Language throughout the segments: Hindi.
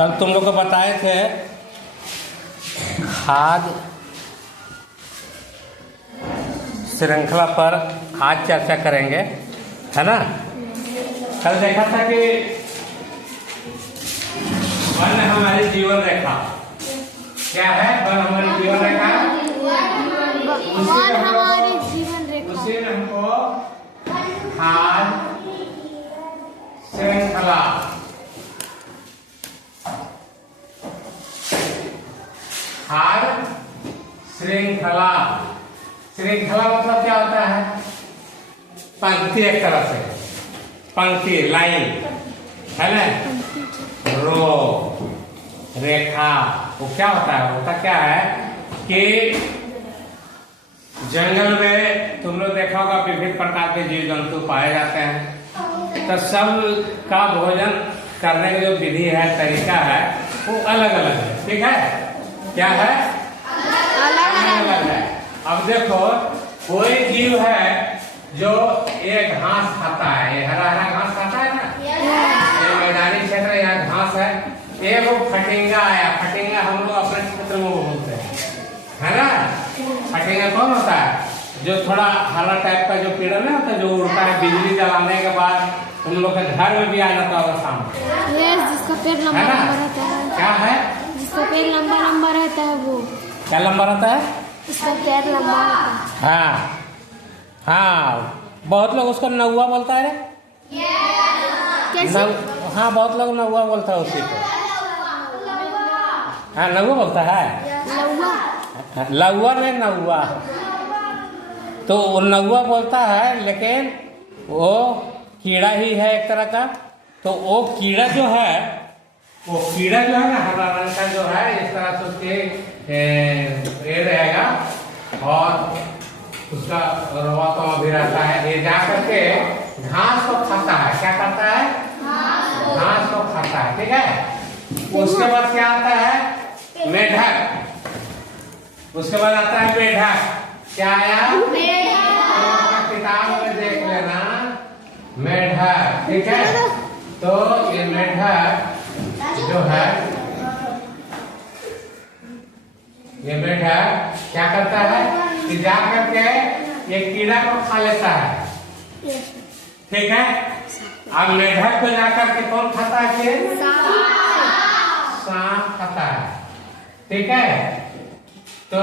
कल तुम लोग को बताए थे खाद्य श्रृंखला पर आज चर्चा करेंगे, है ना। कल देखा था कि वन हमारी जीवन रेखा क्या है। वन हमारी जीवन रेखा, उसी में हमको खाद्य श्रृंखला, खाद्य श्रृंखला, श्रृंखला मतलब क्या होता है? पंक्ति, एक तरह से पंक्ति, लाइन, है ना, रो, रेखा। वो क्या होता है? होता क्या है कि जंगल में तुम लोग देखा होगा विभिन्न प्रकार के जीव जंतु पाए जाते हैं, तो सब का भोजन करने की जो विधि है, तरीका है, वो अलग अलग है। ठीक है, क्या है? अलग अलग है। अब देखो, कोई जीव है जो एक घास खाता है, ये हरा हरा घास खाता है ना, ये मैदानी क्षेत्र, यहाँ घास है। एक वो फटिंगा आया, फटिंगा हम लोग अपने क्षेत्र में बोलते हैं, है ना। फटिंगा कौन होता है? जो थोड़ा हरा टाइप का जो कीड़ा नहीं होता, जो उड़ता है, बिजली जलाने के बाद तुम लोग के घर में भी आ जाता होगा सामने, जिसका पेड़ लंबा लंबा रहता है। क्या है? जिसका पेड़ लंबा लंबा रहता है, वो क्या लंबा रहता है? इसका पेड़ लंबा रहता है। हाँ हाँ, बहुत लोग उसको नौवा बोलता है। हाँ, बहुत लोग नौवा बोलता है उसी को। हाँ, नौवा बोलता है, लौवा नहीं नौवा। तो वो नौवा बोलता है, लेकिन वो कीड़ा ही है एक तरह का। तो वो कीड़ा जो है, वो कीड़ा जो है ना, हरा रंग का जो है, इस तरह से उसके ये रहेगा और उसका रवा भी रहता है। ये जा करके घास को खाता है। क्या करता है? घास को खाता है। ठीक है। उसके बाद क्या आता है? मेढक। उसके बाद आता है मेढक। क्या आया? किताब में देख लेना, मेढक। ठीक है। तो ये मेढक जो है, ये मेढक क्या करता है कि जा करके ये कीड़ा को खा लेता है। ठीक है। अब मेढक को जाकर के कौन खाता है? सांप खाता है। ठीक है। तो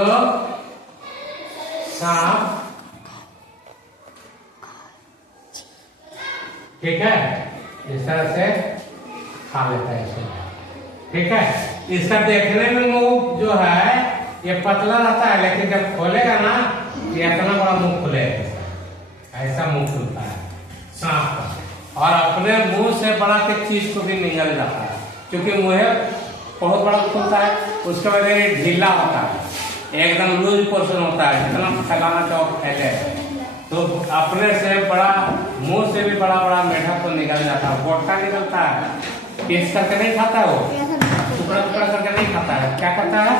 सांप, ठीक है, इस तरह से खा लेता है इसको। ठीक है। इसका देखने में मुंह जो है ये पतला रहता है, लेकिन जब खोलेगा ना, ये इतना बड़ा मुंह खुलेगा, ऐसा मुंह खुलता है सांप का। और अपने मुंह से बड़ा के चीज को भी निगल जाता है, क्योंकि मुंह बहुत बड़ा खुलता है। उसके बाद ये ढीला होता है, एकदम लूज पोर्शन होता है, जितना फैलाना चाहो फैले। तो अपने से बड़ा, मुंह से भी बड़ा बड़ा मेढक को निकल जाता है। गोटा निकलता है, पीस करके नहीं खाता है, वो टुकड़ा टुकड़ा करके नहीं खाता है। क्या करता है?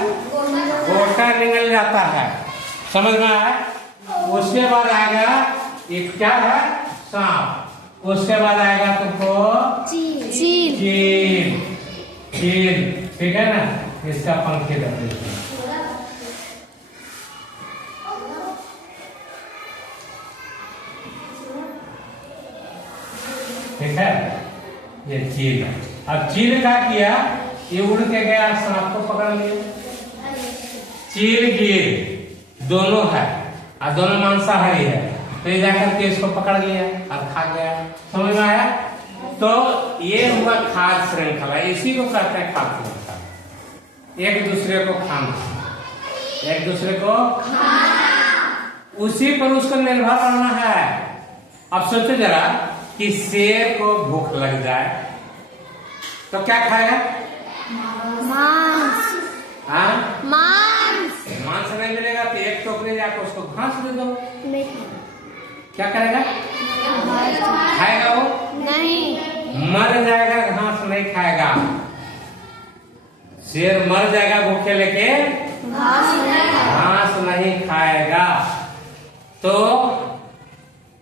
गोटा निकल जाता है। समझ में आया? उसके बाद आएगा ये क्या है? सांप। उसके बाद आएगा तुमको चील। चील, ठीक है ना। इसका पंखे रखते हैं। ठीक है, ये चील है। अब चील क्या किया? ये उड़ के गया, सांप को पकड़ लिया। चील गिर दोनों है, और दोनों मांसाहारी है। तो ये जाकर के इसको पकड़ लिया और खा गया। समझ में आया? तो ये हुआ खाद्य श्रृंखला। इसी को कहते हैं खाद्य श्रृंखला। एक दूसरे को खाना, एक दूसरे को खाना, उसी पर उसको निर्भर रहना है। अब सोचो जरा कि शेर को भूख लग जाए तो क्या खाएगा? मांस। हाँ, मांस नहीं मिलेगा तो एक टोकरी जाकर उसको घास दे दो। नहीं, क्या करेगा? खाएगा वो? नहीं, मर जाएगा, घास नहीं खाएगा। शेर मर जाएगा भूखे, लेके घास नहीं खाएगा। तो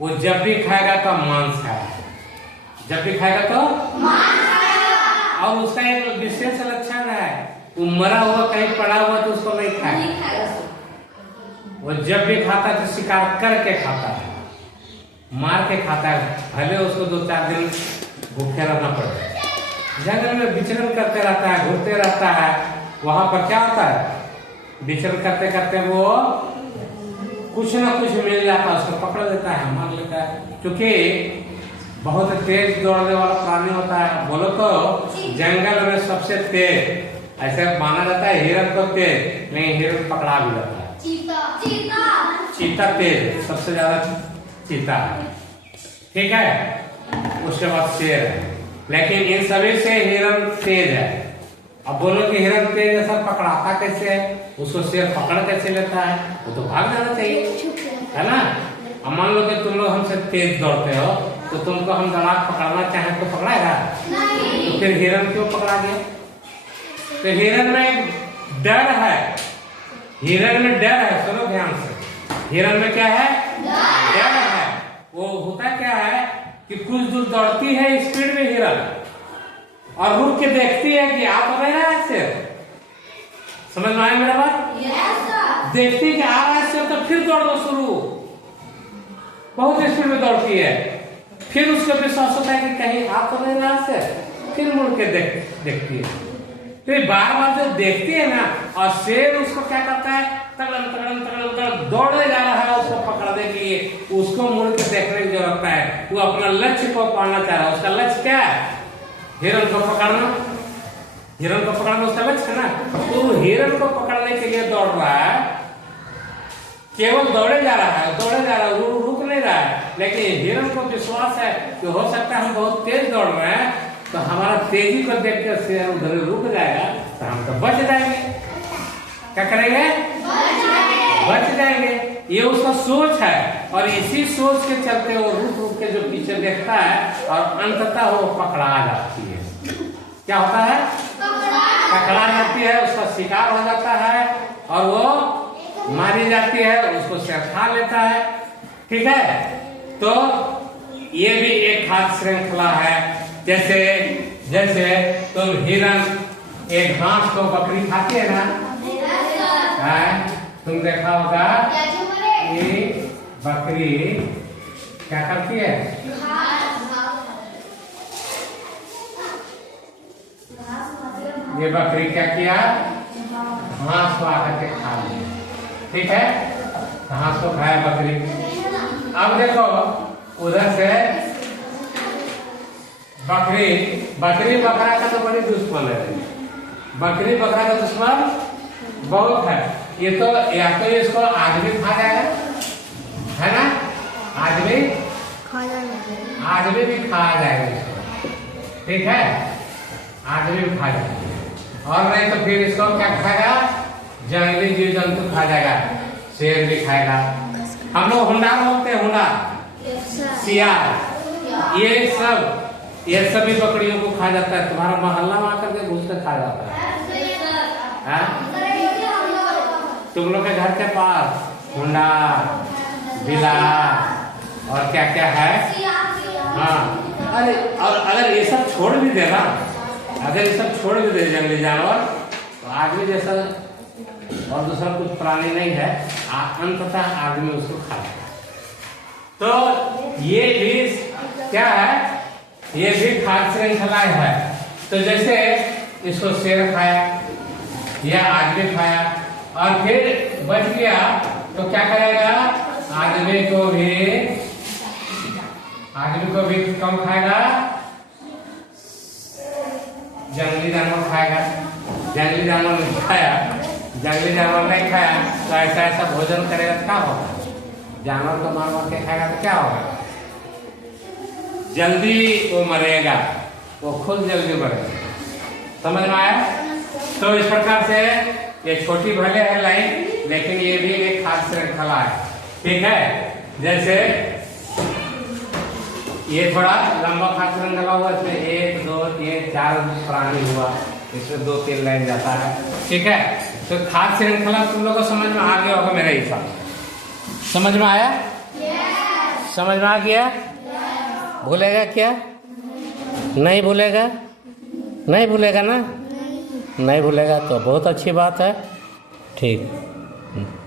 वो जब भी खाएगा तो मांस खाएगा, जब भी खाएगा तो मांस खाएगा। और उसका एक विशेष लक्षण है, वो मरा हुआ कहीं पड़ा हुआ तो उसको नहीं खाए। वो जब भी खाता है तो शिकार करके खाता है, मार के खाता है, भले उसको 2-4 दिन भूखे रहना पड़े। जंगल में विचरण करते रहता है, घूमते रहता है। वहां पर क्या होता है, विचरण करते करते वो कुछ ना कुछ मिल जाता है, उसको पकड़ लेता है, मार लेता है। क्योंकि बहुत तेज दौड़ने वाला प्राणी होता है। बोलो तो जंगल में सबसे तेज ऐसे माना जाता है हिरन को तेज, लेकिन हिरन पकड़ा भी जाता है। चीता तेज, सबसे ज्यादा चीता है, ठीक है। उसके बाद शेर है, लेकिन इन सभी से हिरन तेज है। अब बोलो कि हिरन तेज ऐसा पकड़ाता कैसे है, उसको शेर पकड़ कैसे लेता है? वो तो भाग जाना चाहिए, है ना। अब मान लो कि तुम लोग हमसे तेज दौड़ते हो, तो तुमको हम दड़ाक पकड़ना चाहें तो पकड़ाएगा? तो फिर हिरन क्यों पकड़ा गया? तो हिरन में डर है, हिरन में डर है। सुनो ध्यान से, हिरन में क्या है? डर है। वो होता क्या है कि कुछ दूर दौड़ती है स्पीड में हिरन, और रुक के देखती है कि आ तो नहीं रहा है शेर। समझ में आया मेरा बात? देखती है कि आ रहा है शेर तो फिर दौड़ना शुरू, बहुत स्पीड में दौड़ती है। फिर उसको विश्वास होता है कि कहीं आ तो नहीं रहा शेर, फिर मुड़ के देखती है। तो बार बार जब देखती है ना, और शेर उसको क्या करता है, तगड़म तगड़म तगड़म तगड़म दौड़े जा रहा है उसको पकड़ने के लिए, उसको मुड़ के देखने की जरूरत है। वो अपना लक्ष्य को पाना चाह रहा है। उसका लक्ष्य क्या है? हिरन को पकड़ना। हिरन को पकड़ना उसका लक्ष्य है ना। तो वो हिरन को पकड़ने के लिए दौड़ रहा है, केवल दौड़े जा रहा है, दौड़े जा रहा है, रुक नहीं रहा है। लेकिन हिरन को विश्वास है कि हो सकता है हम बहुत तेज दौड़ रहे हैं, तो हमारा तेजी को देख कर शेर उधर रुक जाएगा, तो हम तो बच जाएंगे। क्या करेंगे? बच जाएंगे। ये उसका सोच है, और इसी सोच के चलते वो रुक रुक के जो पीछे देखता है, और अंततः वो पकड़ा जाती है। क्या होता है? पकड़ा जाती है, उसका शिकार हो जाता है, और वो मारी जाती है, उसको शेर खा लेता है, ठीक है। तो ये भी एक खाद्य श्रृंखला है। जैसे तुम हिरन एक घास को बकरी खाती है ना, तुम देखा होगा कि बकरी क्या करती है? ये बकरी क्या किया? घास को आकर के खा लिया, ठीक है। घास को खाया बकरी। अब देखो उधर से बकरी बकरा का तो बड़ी दुश्मन है। बकरी बकरा का दुश्मन बहुत है। ये तो या तो इसको आदमी खा जाएगा, है ना, आदमी भी खा जाएगा इसको, ठीक है, आदमी भी खा जाएगा। और नहीं तो फिर इसको क्या खाएगा? जंगली जीव जंतु खा जाएगा, शेर भी खाएगा। हम लोग हुंडार बोलते हैं, हुंडार, सियार, ये सभी बकरियों को खा जाता है। तुम्हारा मोहल्ला में आकर के घुस कर खा जाता है। तुम लोग के घर के पास हुंडा, बिलार और क्या क्या है? हाँ, अरे और अगर ये सब छोड़ भी देना, अगर ये सब छोड़ भी दे जंगली जानवर, तो आदमी जैसा और दूसरा कुछ प्राणी नहीं है, अंततः आदमी उसको खा लेगा। तो ये भी क्या है? ये भी खाद्य श्रृंखला है। तो जैसे इसको शेर खाया या आदमी खाया और फिर बच गया, तो क्या करेगा? आदमी को भी कम खाएगा, जंगली जानवर खाएगा। जंगली जानवर नहीं खाया, जंगली जानवर नहीं खाया तो ऐसा भोजन करेगा तो क्या होगा? जानवर को मार मार के खाएगा तो क्या होगा? जल्दी वो मरेगा, वो खुद जल्दी मरेगा। समझ में आया? तो इस प्रकार से ये छोटी भले है लाइन, लेकिन ये भी एक खाद्य श्रृंखला है, ठीक है। जैसे ये थोड़ा लंबा खाद्य श्रृंखला हुआ, इसमें 1 2 3 4 प्राणी हुआ, इसमें 2 3 लाइन जाता है, ठीक है। तो खाद्य श्रृंखला तुम लोगों को समझ में आ गया होगा मेरा हिसाब। समझ में आया? समझ में आ गया? भूलेगा क्या? नहीं भूलेगा? नहीं भूलेगा ना? नहीं भूलेगा तो बहुत अच्छी बात है। ठीक।